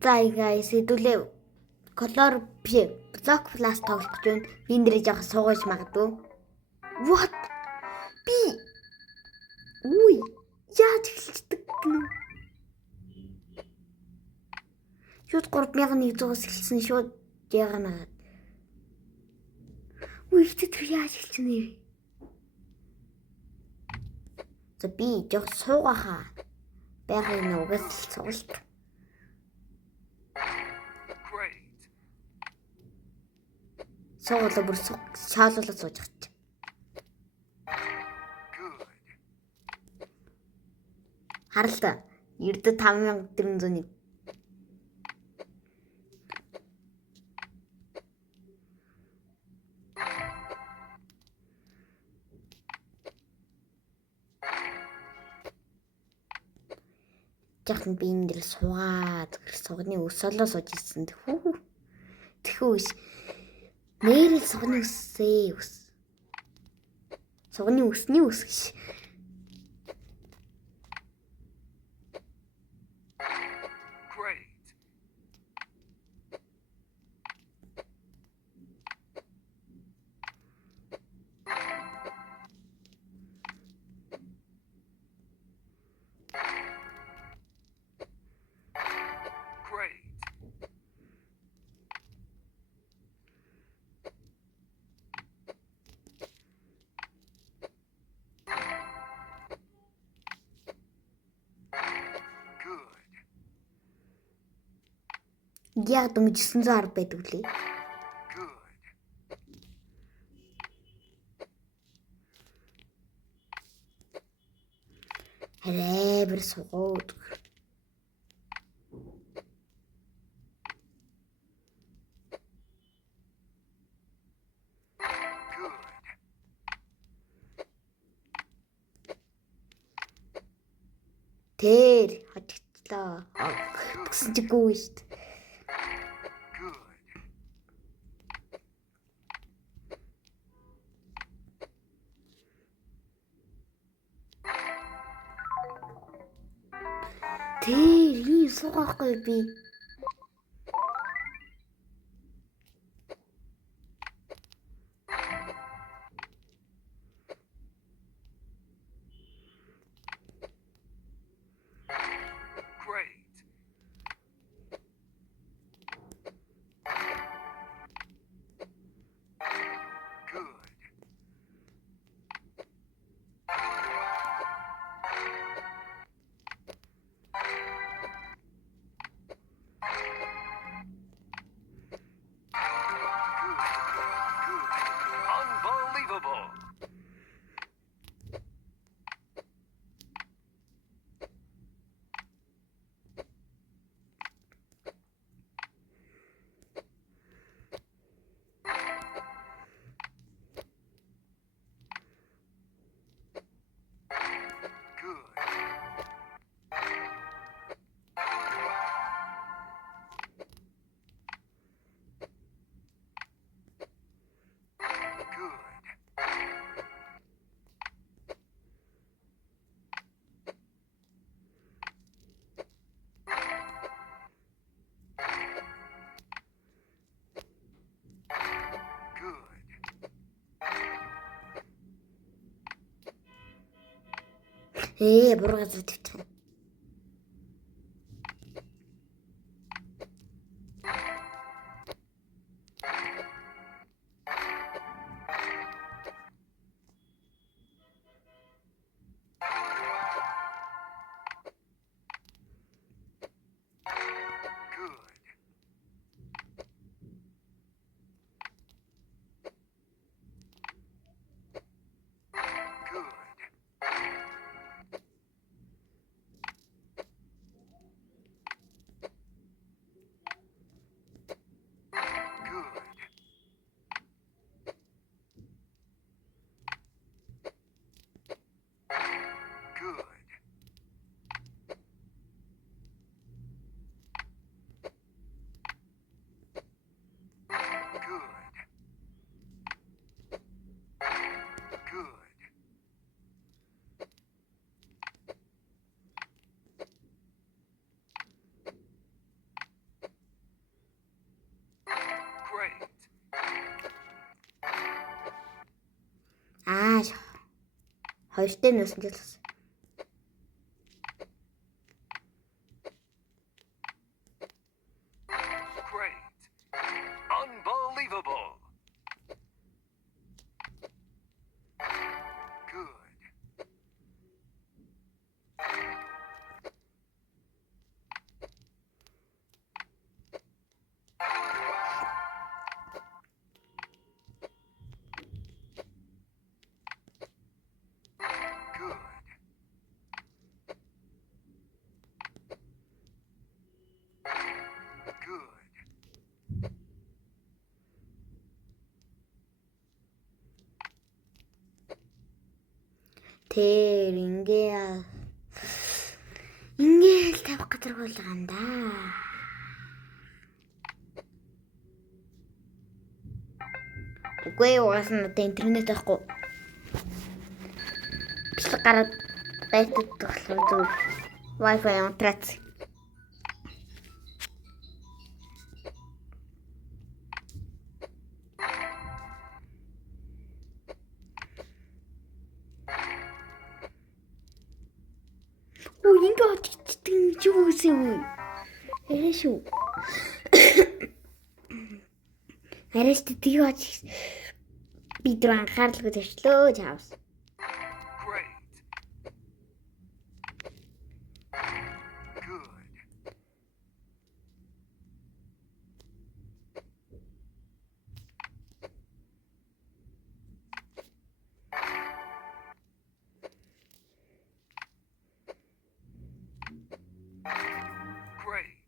За guys, хэдүүлээ color block plus тоглох гэж байна. Би нэрээ жоохон суугаж магадгүй. What? Би Үй, яаж эхэлчихдэг гэнэ? Шууд 3100-аас эхэлсэн шууд яагаад. Үй, тэр яаж эхэлчихнэ нэр? За би жоох суугахаа. Байхыг нүгээс суулт. Суулаа бүр шаалуулаад сууж байгаа. Харалта. Эрдэ 5401. Жахан би энэ дэр суугаад сугны ус солоо сууж ирсэн. Тэхүү ш. Нэрэл сугны усээ ус. Сугны усны ус гэж. Яг дөнгөж 910 байдаг лээ. Хараа сугууд. Тэр хожигдлоо. Тэгсэн чиггүй шүү дээ. Тэр ийм суугаахгүй би. Бургас тавьчихна. 2-тэй нуусан ч болсон. Great. Unbelievable. Good. Good. Good. Тэр ингээл тавих газар болгоомда. Үгүй угаас нь одоо интернет байхгүй. Бэлэг гараад дайтад болохоор зүгээр Wi-Fi унтраац. Оо ингээд оччихдаг юм чи үгүй үү? Арай шүү. Арай ч тийг оч. Би дөрөв анхаарлаа тавьчлөө чаавс. Great. Good. Great.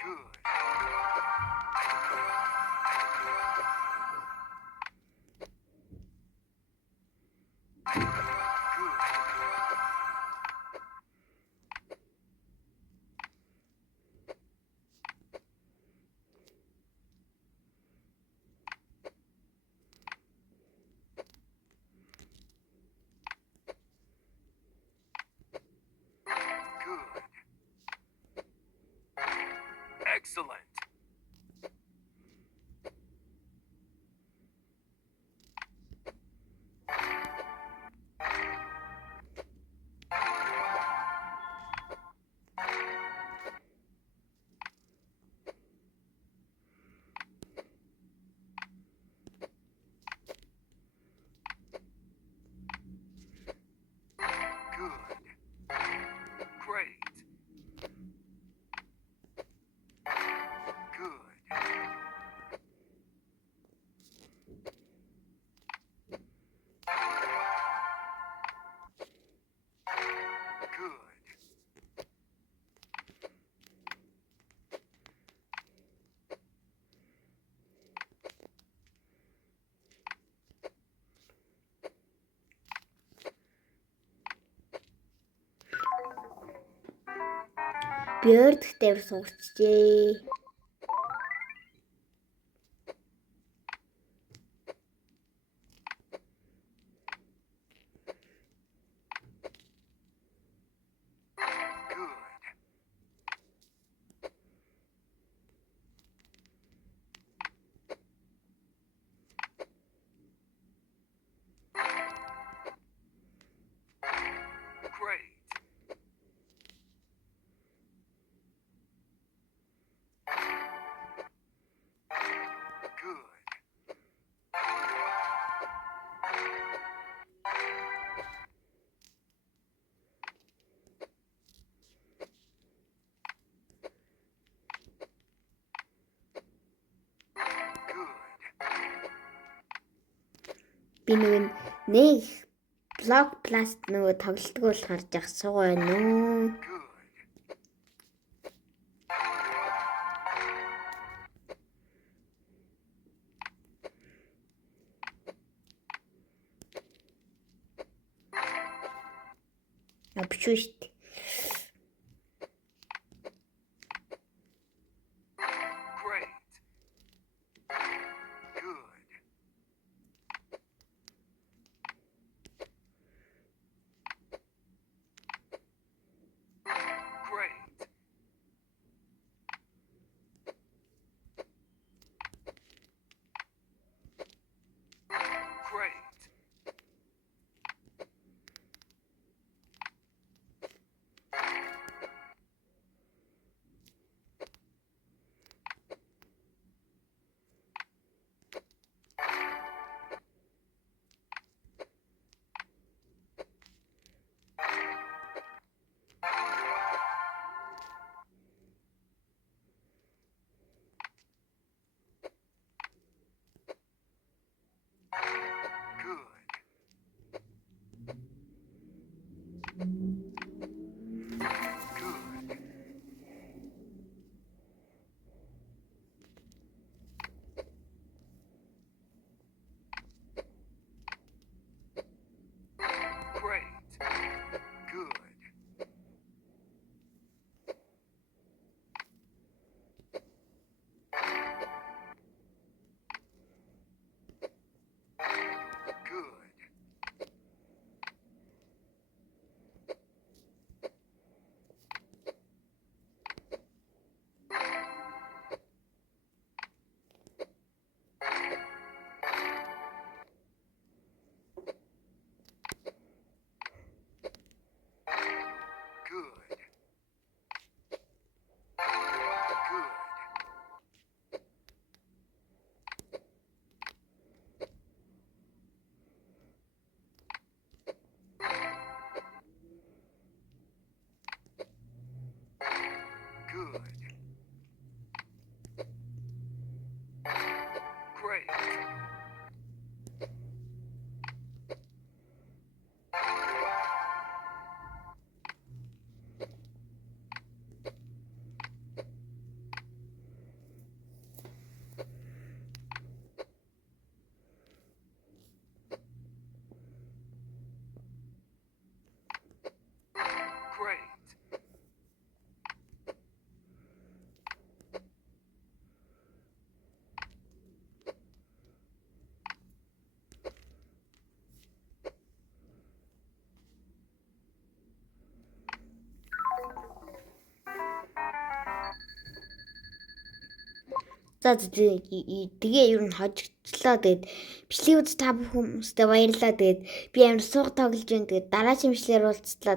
Good. Good. Excellent. Good. Great. Good. Good. Би өөр дэхтээр суугчжээ. Good. Great. Good. Good. Би нэг блок пласт нөгөө тоглолтгүй болохоор жах суугаа байна уу? Good. Авчихгүй шүү дээ. Great. Good. Great. Great. За тэгээ ер нь хожигдлоо. Тэгээд бичлэг үз та бүх хүмүүстээ баярлалаа. Тэгээд би амар сууг тоглож байна. Тэгээд дараагийн бичлэгээр уулзлаа.